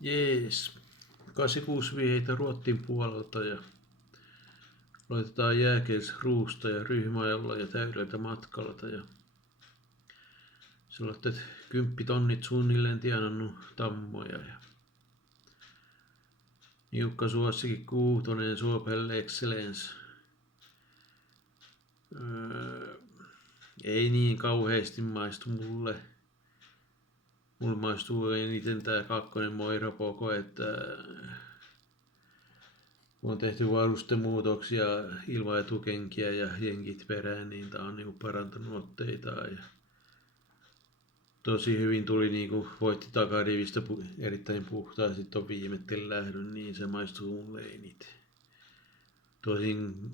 Jees. 86 vieitä Ruotsin puolelta ja laitetaan jääkeisruusta ja ryhmäajalla ja täydeltä matkalta ja sellaiset 10 tonnit suunnilleen tienannut tammoja ja niukka suosikin kuutonen Suopelle Excellence. Ei niin kauheasti maistu mulle. Mulle maistuu eniten tää kakkonen Moira Poco, että kun on tehty varustemuutoksia, ilmaetukenkiä ja jenkit perään, niin tää on niinku parantanut otteitaan. Ja tosi hyvin tuli niinku voitti takarivistä erittäin puhtaasti ton viimetten lähdön, niin se maistuu mulle eniten. Tosin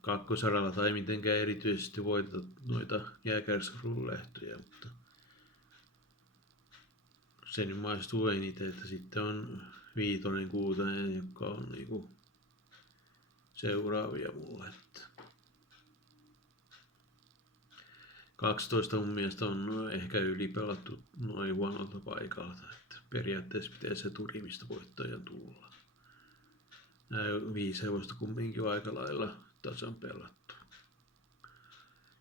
kakkosaralla tai mitenkään erityisesti voiteta noita jääkärsrullähtöjä, mutta se nyt maistuu eniten, että sitten on 5, 6, jotka on niinku seuraavia mulle. 12 mun mielestä on ehkä ylipelattu noin huonolta paikalta, että periaatteessa pitäisi se turimista voittajan tulla. Nää 5 hevosta kumminkin on aika lailla tasan pelattu.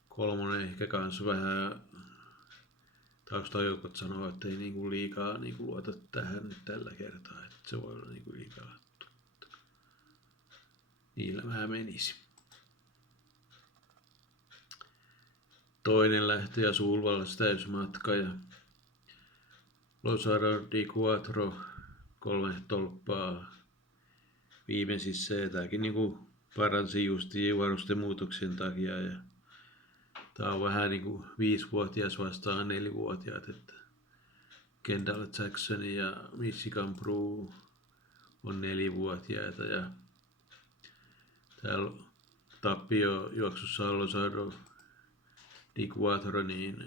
3 ehkä kans vähän taustajoukot sanoo, että ei niinku liikaa niinku luota tähän nyt tällä kertaa, että se voi olla niinku ylipelattu. Niillä mä menisin. Toinen lähtee Sulvalassa täysmatka ja Losaro di Quattro 3 tolppaa viimeisissä ja tääkin niinku paransi justiin varustemuutoksen takia ja tää on vähän niinku 5-vuotias vastaan 4-vuotiaat, että Kendall Jackson ja Michigan Brew on 4-vuotiaita ja täällä Tappio juoksussa on Losaro di Quattro niin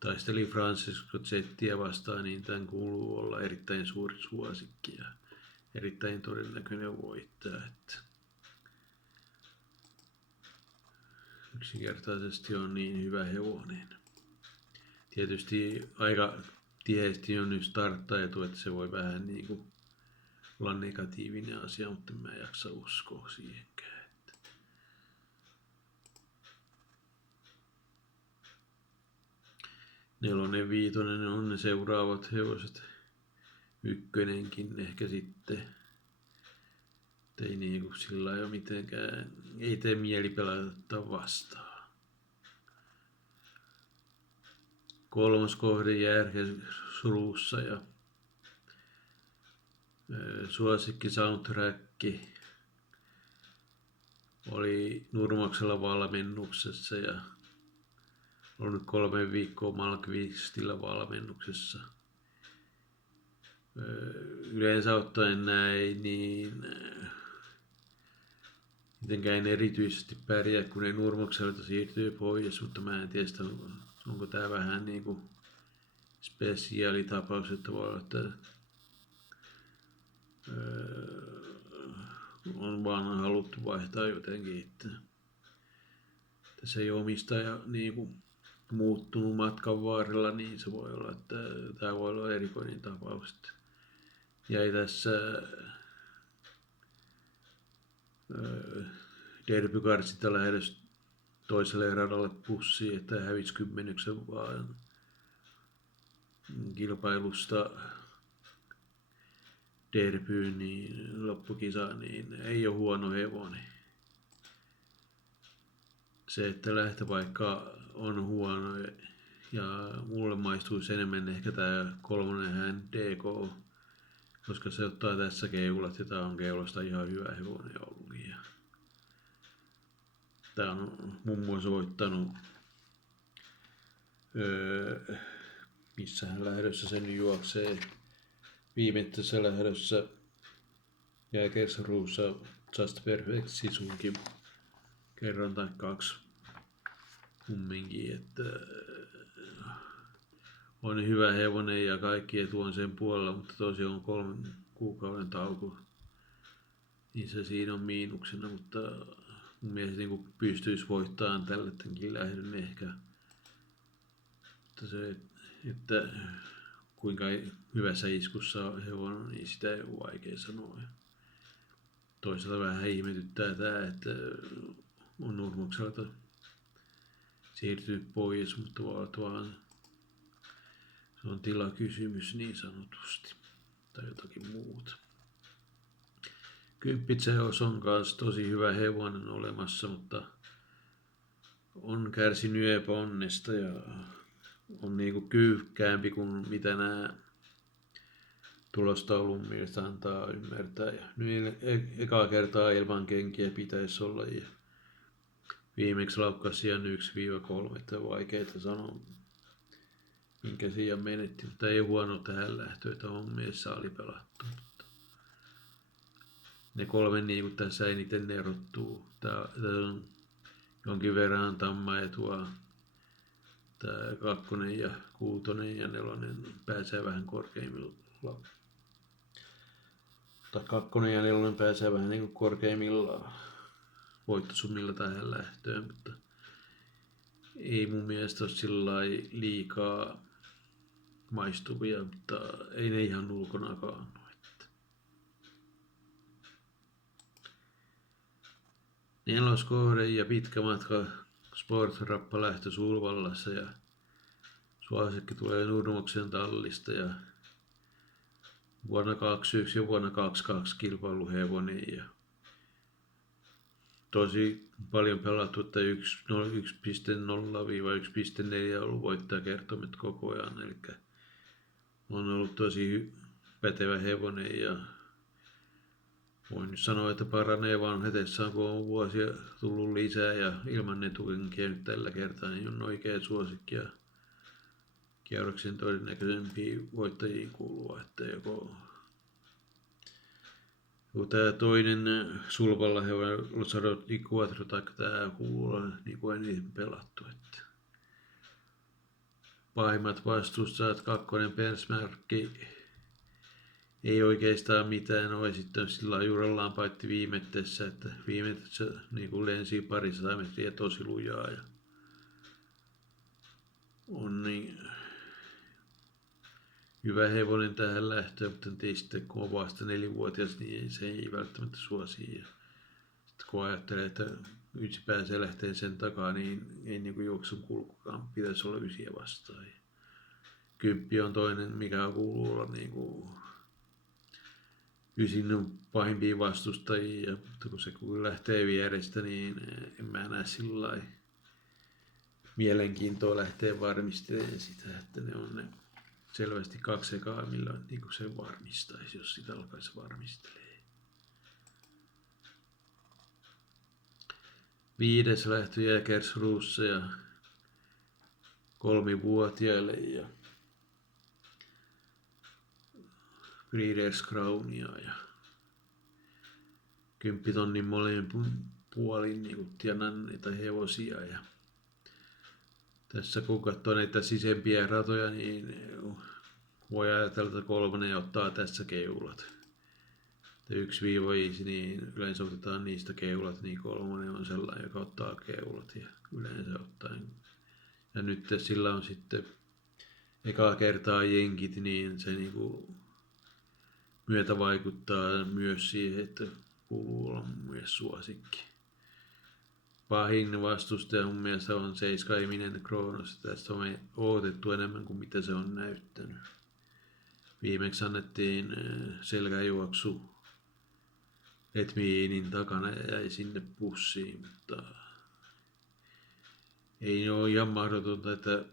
taisteli Francisco Zettiä vastaan, niin tämän kuuluu olla erittäin suuri suosikki ja erittäin todennäköinen voittaa. Että yksinkertaisesti on niin hyvä hevonen. Tietysti aika tiheesti on nyt starttaetu, että se voi vähän niinku olla negatiivinen asia, mutta mä en jaksa uskoa siihenkään. 4, 5 on ne seuraavat hevoset. 1:nkin ehkä sitten. Ei niinku sillä lailla mitenkään, ei tee mieli pelata vastaan. 3. kohde Jääkärsruussa ja suosikki Soundtrack oli Nurmoksella valmennuksessa ja on nyt 3 viikkoa Malmqvistillä valmennuksessa. Yleensä ottaen näin, niin mitenkään erityisesti pärjää, kun ne Nurmokselta siirtyy pois, mutta mä en tiedä, onko tää vähän niinku spesiaalitapaus, että voi olla, että on vaan haluttu vaihtaa jotenkin, että se ei omistaja niinku muuttunut matkan varrella, niin se voi olla, että tää voi olla erikoinen tapaus. Jäi tässä derbykarsita lähdössä toiselle radalle pussiin, että hävisi 10 vaan kilpailusta derbyyn, niin loppukisa, niin ei ole huono hevonen. Se, että lähtöpaikka on huono ja mulle maistuisi enemmän ehkä tää 3 hän DK, koska se ottaa tässä keulat ja tää on keulasta ihan hyvä hevonen ollut. Ja tää on muun muassa voittanut missähän lähdössä se nyt juoksee, viimeisessä lähdössä Jääkärsruussa Just Perfect Sisunkin kerran tai 2 kumminkin, että on hyvä hevonen ja kaikki etu on sen puolella, mutta tosiaan on 3 kuukauden tauko, niin se siinä on miinuksena, mutta mun mielestä niin pystyisi voittamaan tällekin lähdön ehkä. Mutta se, että kuinka hyvässä iskussa on hevonen, niin sitä ei ole vaikea sanoa. Toisaalta vähän ihmetyttää tämä, että on Nurmokselta siirtynyt pois, mutta vaan se on tilakysymys niin sanotusti tai jotakin muuta. Kymppitseos on kanssa tosi hyvä hevonen olemassa, mutta on kärsinyt epäonnesta ja on niinku kyykkäämpi kuin mitä nämä tulostaulun mielestä antaa ymmärtää. Ja nyt ekaa kertaa ilman kenkiä pitäisi olla ja viimeksi laukkasi sijan 1-3, että on vaikeaa sanoa minkä sijan menetti, mutta ei huono tähän lähtöön, että on mielessä alipelattu. Ne 3 niin kuin tässä eniten erottuu. Tää on jonkin verran Tamma etua. Tää 2 ja 6 ja 4 pääsee vähän korkeimmilla. Tai 2 ja 4 pääsee vähän niin kuin korkeimmilla voittosummilla tähän lähtöön, mutta ei mun mielestä ole sillä liikaa maistuvia, mutta ei ne ihan ulkonakaan. Neloskohde ja pitkä matka Sportrappa lähtö Sulvallassa ja suosikki tulee Nurmoksen tallista ja vuonna 2021 ja vuonna 2022 kilpailuhevonen ja tosi paljon pelattu, että 1.0-1.4 on ollut voittajakertoimet koko ajan, eli on ollut tosi pätevä hevonen ja voin nyt sanoa, että paranee vanhetessaan, kun on vuosia tullut lisää ja ilman etukenkiä nyt tällä kertaa, niin on oikea suosikki ja kierroksen todennäköisempiä voittajiin kuulua, että joko tämä toinen Sulvalla hevonen Losaro di Quattro tai tämä kuuluu niin kuin eniten pelattu. Että pahimmat vastustajat 2 Persmarkki ei oikeastaan mitään ole esittänyt sillä juurellaan paitsi viimetessä, että viimetessä niin kuin lensi 200 metriä tosi lujaa ja on niin hyvä hevonen tähän lähtöön, mutta sitten kun on vasta 4-vuotias, niin se ei välttämättä suosi. Ja sitten kun ajattelee, että yksi pääsee lähteen sen takaa, niin ei niin kuin juoksun kulkukaan pitäisi olla 9 vastaan. 10 on toinen, mikä kuuluu olla niin kuin 9 on pahimpia vastustajia, ja kun se kun lähtee vierestä, niin en mä näe sillä lailla mielenkiintoa lähteä varmistelemaan sitä, että ne on ne selvästi 2 ekaa, millä niin se varmistaisi, jos sitä alkaisi varmistelemaan. 5. lähtö Jägersruussa ja 3-vuotiaille ja Breeders Crownia ja 10 tonnin molemmin puolin niin tienanneita hevosia. Ja tässä kun katsoo näitä sisempiä ratoja, niin voi ajatella, että 3 ottaa tässä keulat. 1-5, niin yleensä otetaan niistä keulat, niin 3 on sellainen, joka ottaa keulat ja yleensä ottaen. Ja nyt sillä on sitten ekaa kertaa jenkit, niin se niinku myötä vaikuttaa myös siihen, että kuuluu olla myös suosikki. Pahin vastustaja mun mielestä on 7 Eminent Kronos. Tästä on odotettu enemmän kuin mitä se on näyttänyt. Viimeksi annettiin selkäjuoksu Etmiinin takana ja jäi sinne pussiin, mutta ei ole ihan mahdotonta, että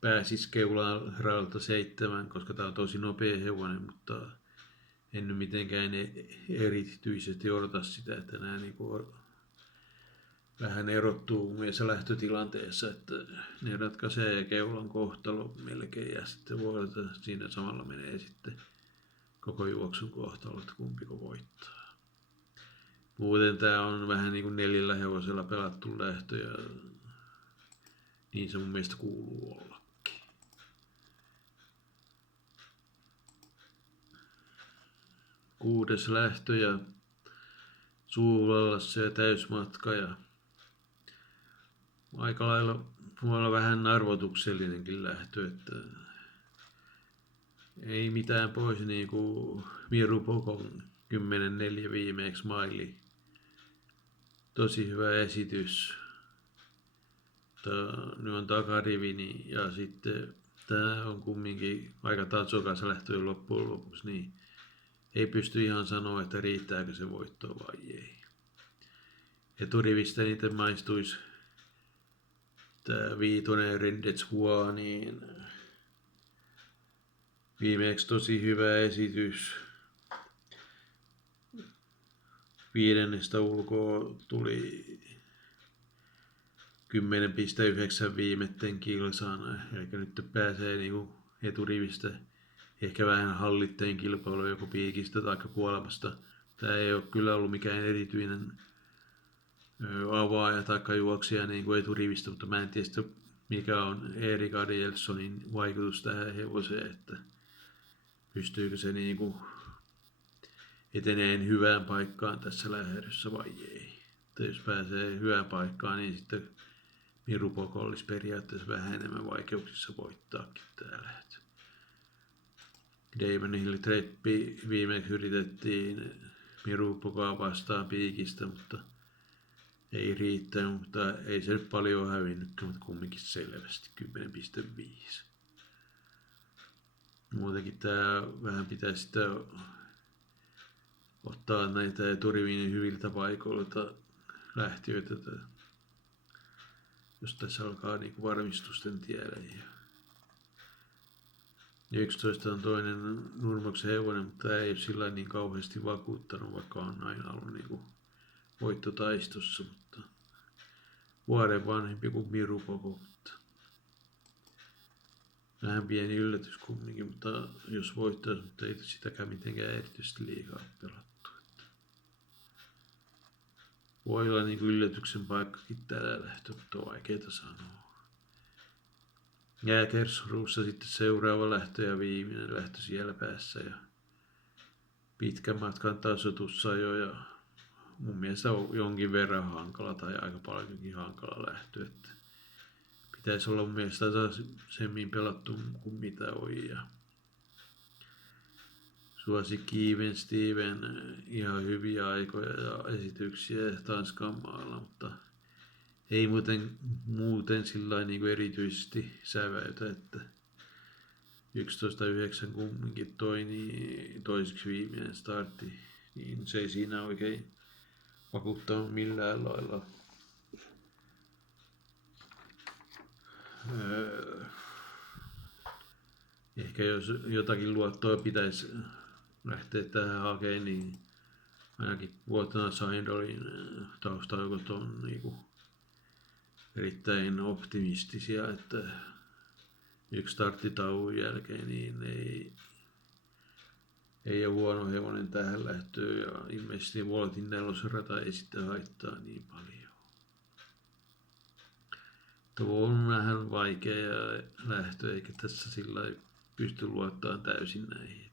pääsisi keulaan radalta 7, koska tämä on tosi nopea hevonen, mutta en nyt mitenkään erityisesti odota sitä, että nämä niinku vähän erottuu mun mielestä lähtötilanteessa, että ne ratkaisee keulan kohtalo melkein ja sitten voi olla, että siinä samalla menee sitten koko juoksun kohtalo, että kumpiko voittaa. Muuten tämä on vähän niin kuin 4 hevosella pelattu lähtö ja niin se mun mielestä kuuluu ollakin. 6. lähtö ja Suuvallassa ja täysmatka ja aika lailla voi olla vähän arvotuksellinenkin lähtö, että ei mitään pois niinku Miru Pokon 10-4 viimeeksi maili. Tosi hyvä esitys. Nyt on takarivini ja sitten tää on kumminkin aika tasokas lähtö loppujen lopuksi, niin ei pysty ihan sanoa, että riittääkö se voitto vai ei. Eturivistä niitä maistuisi tää viitonen Rendez Vous, niin viimeeksi tosi hyvä esitys. Viidennestä ulkoa tuli 10,9 viimetten kilsana, eli nyt pääsee niinku eturivistä ehkä vähän hallitteen kilpailu joko piikistä tai kuolemasta. Tää ei ole kyllä ollut mikään erityinen avaaja tai juoksija niin kuin eturivistä, mutta mä en tiedä mikä on Erik Adielssonin vaikutus tähän hevoseen, että pystyykö se niinku eteneen hyvään paikkaan tässä lähdössä vai ei. Että jos pääsee hyvään paikkaan, niin sitten Miru Poko olisi periaatteessa vähän enemmän vaikeuksissa voittaakin tää lähtö. Damon Hill Treppi viimeksi yritettiin Miru Pokoa vastaan piikistä, mutta ei riittänyt, mutta ei se nyt paljon hävinnytkään, mutta kumminkin selvästi 10,5. Muutenkin tää vähän pitäisi sitten ottaa näitä eturivin hyviltä paikoilta lähtiöitä, jos tässä alkaa niinku varmistusten tiellä. 11 on toinen Nurmoksen hevonen, mutta ei ole sillä niin kauheasti vakuuttanut, vaikka on aina ollut niinku voittotaistossa, mutta vuoden vanhempi kuin Miru Poko, mutta vähän pieni yllätys kumminkin, mutta jos voittaisi, mutta ei sitäkään mitenkään erityisesti liikaa pelattu. Voi olla niin kuin yllätyksen paikkakin tällä lähtö, mutta on vaikeeta sanoa. Jägersruussa sitten seuraava lähtö ja viimeinen lähtö siellä päässä ja pitkän matkan tasoitusajo ja mun mielestä on jonkin verran hankala tai aika paljonkin hankala lähtö, että pitäisi olla mun mielestä tasaisemmin pelattu kuin mitä on. Ja suosikki Even Steven ihan hyviä aikoja ja esityksiä Tanskan maalla, mutta ei muuten sillä niin kuin erityisesti säväytä, että 11.9 kumminkin toiseksi viimeinen startti, niin se ei siinä oikein vakuuttanut millään lailla. Ehkä jos jotakin luottoa pitäisi lähteä tähän hakemaan, niin ainakin vuotena Saindolin taustajoukot on niinku erittäin optimistisia, että yksi starttitauon jälkeen niin ei ole huono hevonen tähän lähtöön ja ilmeisesti Voltin nelosrata ei sitten haittaa niin paljon. Tuo on vähän vaikea lähtö, eikä tässä sillä pysty luottamaan täysin näihin.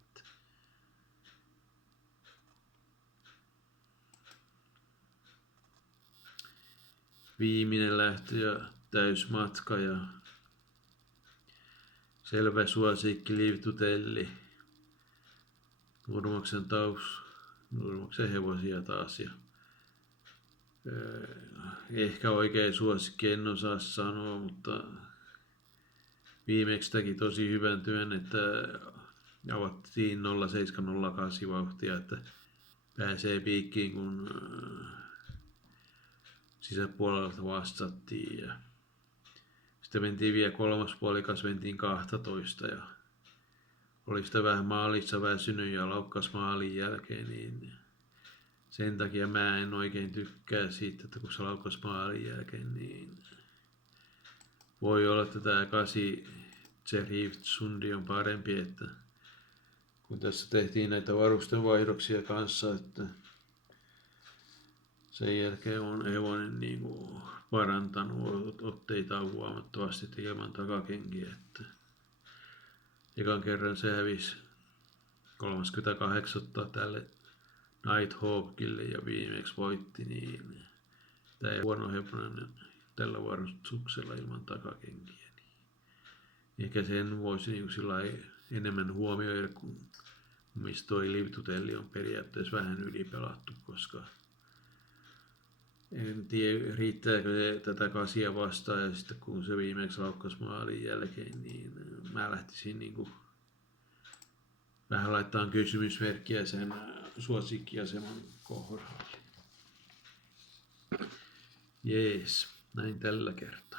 Viimeinen lähtö ja täysmatka ja selvä suosikki Liivtutelli. Nurmoksen hevosia taas. Ja ehkä oikein suosikki en osaa sanoa, mutta viimeksi teki tosi hyvän työn, että avattiin 0708 vauhtia, että pääsee piikkiin kun sisäpuolelta vastattiin. Ja sitten mentiin vielä kolmospuolikas, mentiin 12 ja oli sitä vähän maalissa väsynyt ja laukkas maalin jälkeen, niin sen takia mä en oikein tykkää siitä, että kun se laukkas maalin jälkeen, niin voi olla, että tämä 8 Cherif Sundi on parempi, että kun tässä tehtiin näitä varustenvaihdoksia kanssa, että sen jälkeen on hevonen niinku parantanut otteitaan huomattavasti ilman takakenkiä, että ekan kerran se hävisi 38 tälle Nighthawkille ja viimeksi voitti, niin tämä ei huono hevonen tällä varustuksella ilman takakenkiä. Niin ehkä sen voisi niinku enemmän huomioida, kun mistä toi Livtutelli on periaatteessa vähän ylipelattu, koska en tiedä riittääkö se tätä kasia vastaan, ja sitten kun se viimeksi laukkasi maalin jälkeen, niin mä lähtisin niinku vähän laittaa kysymysmerkkiä sen suosikkiaseman kohdalle. Jees, näin tällä kertaa.